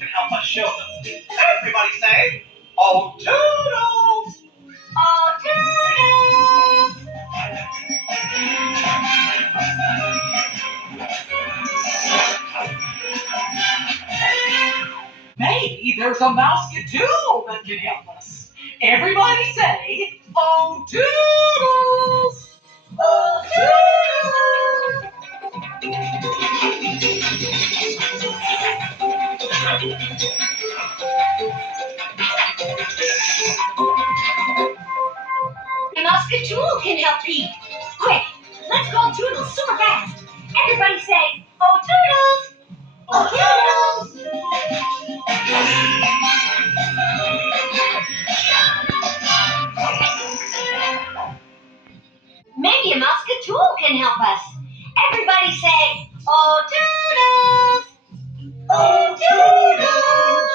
can help us show them. Everybody say, "Oh, toodles!" Oh, toodles! Maybe there's a Mouseketeer that can help us. Everybody say, "Oh, toodles!" Oh, toodles! A Muscatool can help Pete. Quick, let's call Toodles super fast. Everybody say, oh, Toodles! Oh, Toodles! Maybe a Muscatool can help us. Everybody say, oh, Toodles! Oh, Toodles!